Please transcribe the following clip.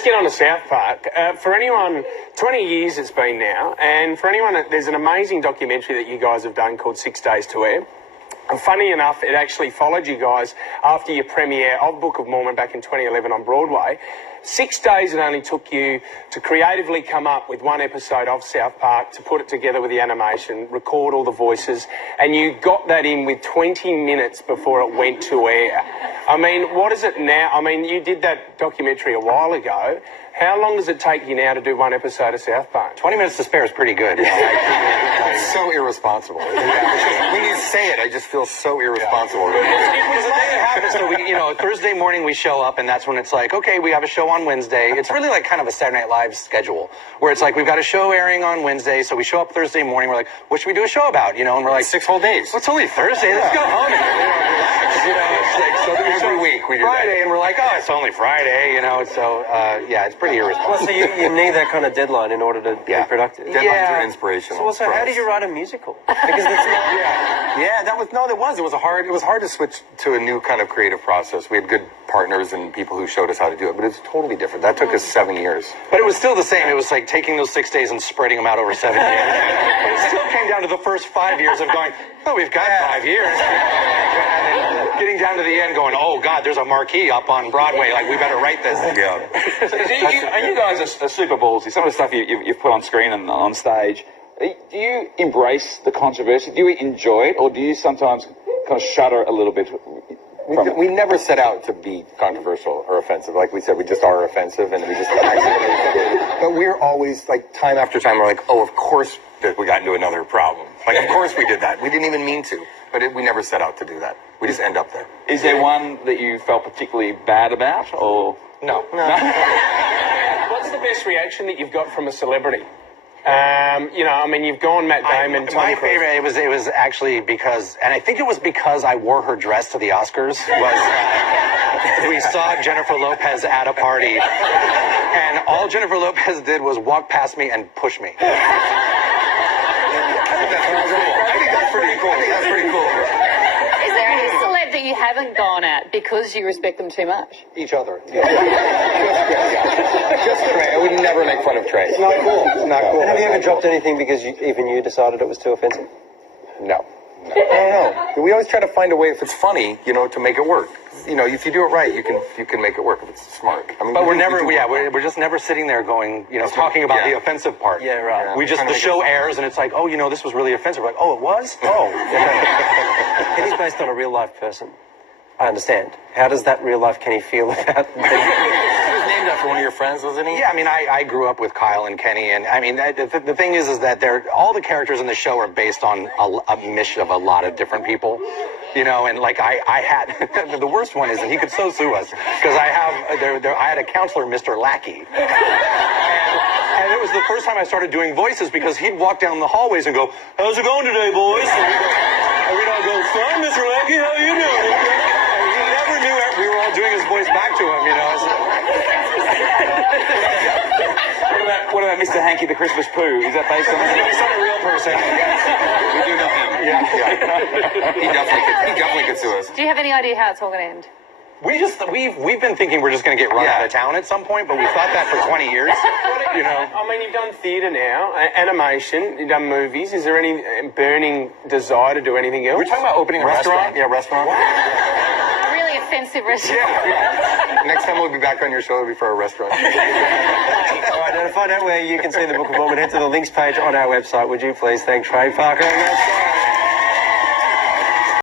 let's get on to South Park. For anyone, 20 years it's been now, and for anyone, there's an amazing documentary that you guys have done called 6 Days to Air. And funny enough, it actually followed you guys after your premiere of Book of Mormon back in 2011 on Broadway. 6 days it only took you to creatively come up with one episode of South Park, to put it together with the animation, record all the voices, and you got that in with 20 minutes before it went to air. I mean, what is it now? I mean, you did that documentary a while ago. How long does it take you now to do one episode of South Park? 20 minutes to spare is pretty good. It's so irresponsible. When you say it, I just feel so irresponsible. Because the thing that happens, so Thursday morning we show up, and that's when it's like, okay, we have a show on Wednesday. It's really like kind of a Saturday Night Live schedule, where it's like, we've got a show airing on Wednesday, so we show up Thursday morning, we're like, what should we do a show about? And we're like, 6 whole days. well, it's only Thursday, let's go home and relax. It's like, so every week we do Friday, that. and we're like, oh, it's only Friday, so yeah, it's pretty irresponsible. Well, so you need that kind of deadline in order to be productive. Deadlines are inspirational. So how did you write a musical? Because it's not... It was hard to switch to a new kind of creative process. We had good partners and people who showed us how to do it, but it's totally different. That took us 7 years. But it was still the same. It was like taking those 6 days and spreading them out over 7 years. But it still came down to the first 5 years of going, oh, we've got 5 years. And then getting down to the end going, oh, God, there's a marquee up on Broadway. Like, we better write this. Yeah. You guys are super ballsy. Some of the stuff you've put on screen and on stage, do you embrace the controversy? Do you enjoy it, or do you sometimes kind of shudder a little bit from it? We never set out to be controversial or offensive. Like we said, we just are offensive, and we just but we're always, like, time after time, we're like, oh, of course we got into another problem. Like, of course we did that. We didn't even mean to, but we never set out to do that. We just end up there. Is there one that you felt particularly bad about, or...? No. What's the best reaction that you've got from a celebrity? You've gone Matt Damon, Tom My Cruise. favorite, it was actually because, and I think it was because I wore her dress to the Oscars, we saw Jennifer Lopez at a party, and all Jennifer Lopez did was walk past me and push me. I think that's pretty cool. Is there any celeb that you haven't gone at because you respect them too much? Each other. Yeah. Just Trey. I would never make fun of Trey. It's not cool. It's not cool. Have you ever dropped anything because even you decided it was too offensive? No. I don't know. We always try to find a way, if it's funny, to make it work. If you do it right, you can make it work if it's smart. But we're just never sitting there going, talking about the offensive part. Yeah, right. The show airs and it's like, oh, this was really offensive. We're like, oh, it was? Oh. Kenny's based on a real life person. I understand. How does that real life Kenny feel about He was named after one of your friends, wasn't he? Yeah, I grew up with Kyle and Kenny, and the thing is that all the characters in the show are based on a mission of a lot of different people, and like I had, the worst one is, and he could so sue us, because I had a counselor, Mr. Lackey, and it was the first time I started doing voices, because he'd walk down the hallways and go, how's it going today, boys? And we'd all go, fine, Mr. Lackey, how you doing? We were all doing his voice back to him, What about Mr. Hanky the Christmas Pooh? Is that based on a real person? Yes. We do know him. Yeah. He definitely could sue us. Do you have any idea how it's all going to end? We've been thinking we're just going to get run out of town at some point, but we thought that for 20 years. You've done theatre now, animation, you've done movies. Is there any burning desire to do anything else? We're talking about opening a restaurant. Yeah, restaurant. A really offensive restaurant. Yeah. Next time we'll be back on your show, it'll be for a restaurant. All right, now to find out where you can see the Book of Mormon, head to the links page on our website. Would you please thank Trey Parker?